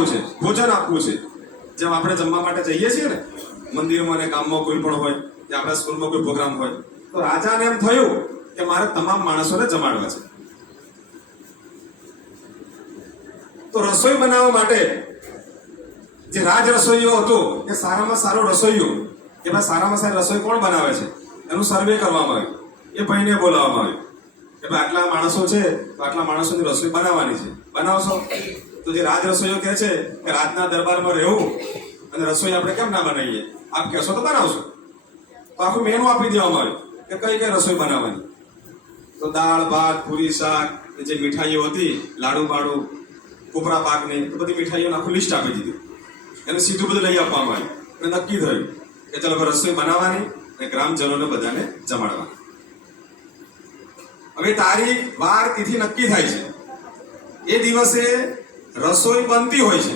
જમાડવું છે, ભોજન આપવું છે. જેમ આપણે જમવા માટે જઈએ છીએ ને મંદિરમાં અને ગામમાં કોઈ પણ હોય કે આપણા સ્કૂલમાં કોઈ પ્રોગ્રામ હોય, તો રાજાને એમ થયું કે મારે તમામ માણસોને જમાડવા છે. તો રસોઈ બનાવવા માટે જે રાજ રસોઈયો હતો એ સારામાં સારો રસોઈયો, કે ભાઈ સારામાં સારી રસોઈ કોણ બનાવે છે એનું સર્વે કરવામાં આવ્યું. એ ભાઈને બોલાવવામાં આવ્યું કે ભાઈ આટલા માણસો છે તો આટલા માણસોની રસોઈ બનાવવાની છે, બનાવશો? તો જે રાજ રસોઈયો કહે છે કે રાજના દરબારમાં રહેવું અને રસોઈ આપણે કેમ ના બનાવીએ, આપ કહેશો તો બનાવશો. તો આખું મેનુ આપી દેવામાં આવ્યું કે કઈ કઈ રસોઈ બનાવવાની. તો દાળ ભાત પૂરી શાક, જે મીઠાઈઓ હતી લાડુ બાડુ કોપરા પાકની, તો બધી મીઠાઈઓનું આખું લિસ્ટ આપી દીધું. એને સીધું બધું લઈ આપવામાં આવ્યું અને નક્કી થયું કે ચાલો રસોઈ બનાવવાની અને ગ્રામજનોને બધાને જમાડવાની. હવે તારીખ વાર તિથિ નક્કી થાય છે. એ દિવસે રસોઈ બનતી હોય છે.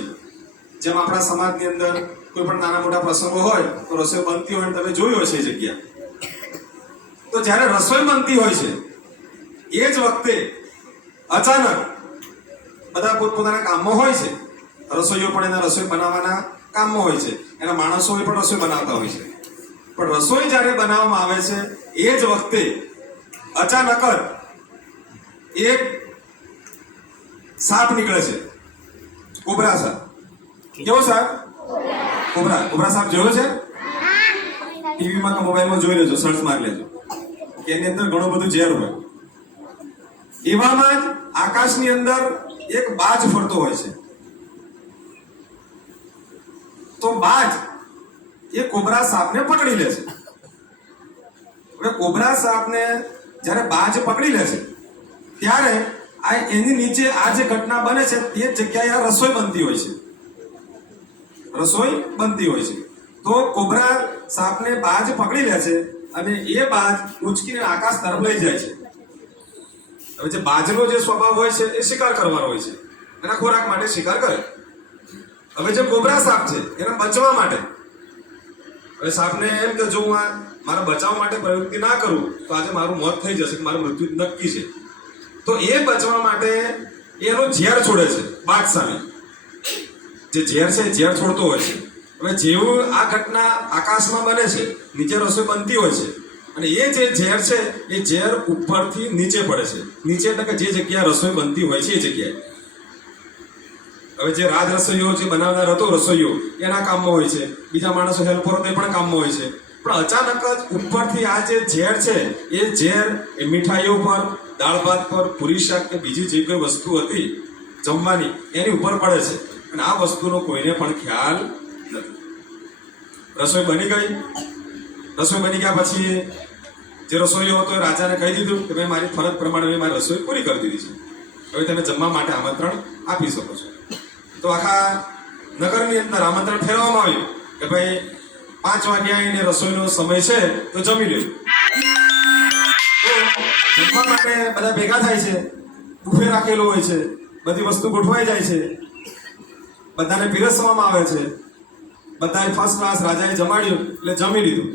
જેમ આપણા સમાજની અંદર કોઈ પણ નાના મોટા પ્રસંગો હોય તો રસોઈ બનતી હોય, તમે જોયું હશે એ જગ્યા. તો જ્યારે રસોઈ બનતી હોય છે એ જ વખતે અચાનક બધા પોતપોતાના કામમાં હોય છે. રસોઈઓ પણ એના રસોઈ બનાવવાના કામમાં હોય છે, એના માણસો પણ રસોઈ બનાવતા હોય છે. પણ રસોઈ જ્યારે બનાવવામાં આવે છે એ જ વખતે અચાનક જ એક સાપ નીકળે છે, કોબરા સાપ. કેવો સાપ? કોબરા સાપ જોયો છે? ટીવીમાં કે મોબાઈલમાં જોઈ લેજો, સર્ચ મારી લેજો કે એની અંદર ઘણું બધું ઝેર હોય. એવામાં જ આકાશની અંદર એક બાજ ફરતો હોય છે. તો બાજ એ કોબરા સાપને પકડી લે છે. હવે કોબરા સાપને જ્યારે બાજ પકડી લે છે ત્યારે આ એની નીચે આ જે ઘટના બને છે તે જગ્યાએ આ રસોઈ બનતી હોય છે. રસોઈ બનતી હોય છે. તો કોબરા સાપને બાજ પકડી લે છે અને એ બાજ ઉચકીને આકાશ તરફ લઈ જાય છે. હવે જે બાજનો જે સ્વભાવ હોય છે એ શિકાર કરવાનો હોય છે, એના ખોરાક માટે શિકાર કરે. હવે જે કોબરા સાપ છે એને બચવા માટે, હવે સાપને એમ કે જો હું મારા બચાવ માટે પ્રવૃત્તિ ના કરું તો આજે મારું મોત થઈ જશે, મારું મૃત્યુ નક્કી છે. તો એ બચવા માટે એનું ઝેર છોડે છે બાજ સામે. જે ઝેર છે ઝેર છોડતો હોય છે. હવે જેવું આ ઘટના આકાશમાં બને છે, નીચે રસોઈ બનતી હોય છે અને એ જે ઝેર છે એ ઝેર ઉપરથી નીચે પડે છે. નીચે એટલે કે જે જગ્યાએ રસોઈ બનતી હોય છે એ જગ્યાએ. હવે જે રાજ રસોઈયો જે બનાવનાર હતો રસોઈયો એના કામમાં હોય છે, બીજા માણસો હેલ્પરો તે પણ કામમાં હોય છે. પણ અચાનક જ ઉપરથી આ જે ઝેર છે એ ઝેર એ મીઠાઈઓ પર, દાળ ભાત પર, પૂરી શાક કે બીજી જે કોઈ વસ્તુ હતી જમવાની એની ઉપર પડે છે અને આ વસ્તુનો કોઈને પણ ખ્યાલ નથી. રસોઈ બની ગઈ. રસોઈ બની ગયા પછી જે રસોઈયો હતો એ રાજાને કહી દીધું કે ભાઈ મારી ફરજ પ્રમાણે મેં મારી રસોઈ પૂરી કરી દીધી છે, હવે તમે જમવા માટે આમંત્રણ આપી શકો છો. તો આખા નગરની અંદર આમંત્રણ ફેરવવામાં આવ્યું કે ભાઈ 5 વાગ્યા આવીને રસોઈનો સમય છે તો જમી લે. તો જમવા માટે બધા ભેગા થાય છે, બુફે રાખેલું હોય છે, બધી વસ્તુ ગોઠવાઈ જાય છે, બધાને પીરસવામાં આવે છે. બધાએ ફર્સ્ટ ક્લાસ રાજાએ જમાડ્યું એટલે જમી લીધું.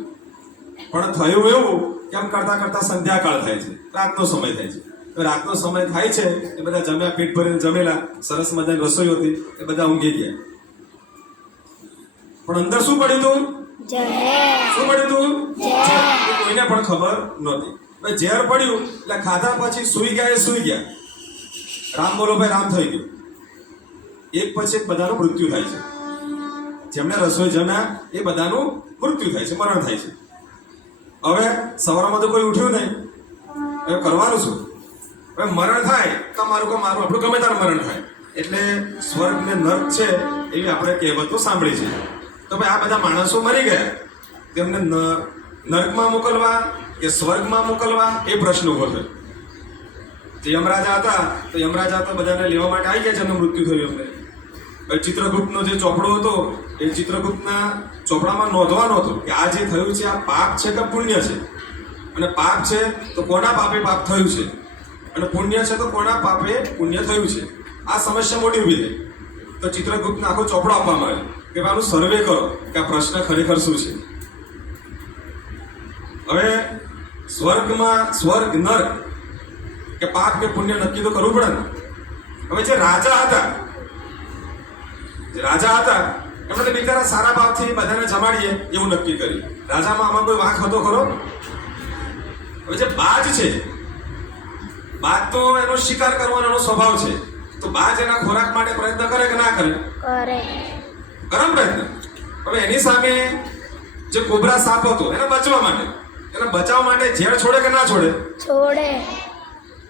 પણ થયું એવું કેમ કરતા કરતા સંધ્યાકાળ થાય છે, રાતનો સમય થાય છે. રાતનો સમય થાય છે એ બધા જમ્યા, પેટ ભરીને જમેલા, સરસ મજાની રસોઈ હતી, એ બધા ઊંઘી ગયા. પણ અંદર શું પડ્યું હતું? શું પડ્યું હતું? કોઈને પણ ખબર નહોતી. ઝેર પડ્યું એટલે ખાધા પછી સુઈ ગયા એ સુઈ ગયા. રામ બોલો ભાઈ રામ થઈ ગયું. એક પછી એક બધાનું મૃત્યુ થાય છે. જેમણે રસોઈ જમ્યા એ બધાનું મૃત્યુ થાય છે, મરણ થાય છે. હવે સવારમાં તો કોઈ ઉઠ્યું નહીં, હવે કરવાનું શું? હવે મરણ થાય તો મારું આપણું ગમે ત્યારે મરણ થાય. એટલે સ્વર્ગ ને નર્ક છે એવી આપણે કહેવતો સાંભળી છે. તો ભાઈ આ બધા માણસો મરી ગયા, તેમને નર્કમાં મોકલવા કે સ્વર્ગમાં મોકલવા એ પ્રશ્ન ઉભો થયો. જે યમરાજા હતા તો યમરાજા તો બધાને લેવા માટે આવી ગયા, જેમનું મૃત્યુ થયું એમને. ચિત્રગુપ્તનો જે ચોપડો હતો એ ચિત્રગુપ્તના ચોપડામાં નોંધવાનો હતો કે આ જે થયું છે આ પાપ છે કે પુણ્ય છે, અને પાપ છે તો કોના પાપે પાપ થયું છે, અને પુણ્ય છે તો કોના પાપે પુણ્ય થયું છે. આ સમસ્યા મોટી ઉભી થઈ. તો ચિત્રગુપ્તને આખો ચોપડો આપવામાં આવ્યો કે આનું સર્વે કરો કે આ પ્રશ્ન ખરેખર શું છે. હવે સ્વર્ગ નર્ક કે પાપ કે પુણ્ય નક્કી તો કરવું પડે ને. હવે જે રાજા હતા જે રાજા હતા એમણે તો બિચારા સારા ભાવથી બધાને જમાડીએ એવું નક્કી કર્યું. રાજામાં આમાં કોઈ વાંક હતો ખરો? હવે જે બાજ છે, બાજ તો એનો શિકાર કરવાનો એનો સ્વભાવ છે. તો બાજ એના ખોરાક માટે પ્રયત્ન કરે કે ના કરે? કરે પ્રયત્ન. હવે એની સામે જે કોબરા સાપ હતો એને બચવા માટે, એને બચાવવા માટે ઝેર છોડે કે ના છોડે? છોડે.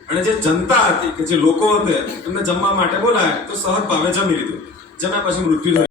અને જે જનતા હતી કે જે લોકો હતા એમને જમવા માટે બોલાય તો સહજ ભાવે જમી લીધું. જમ્યા પછી મૃત્યુ થયું.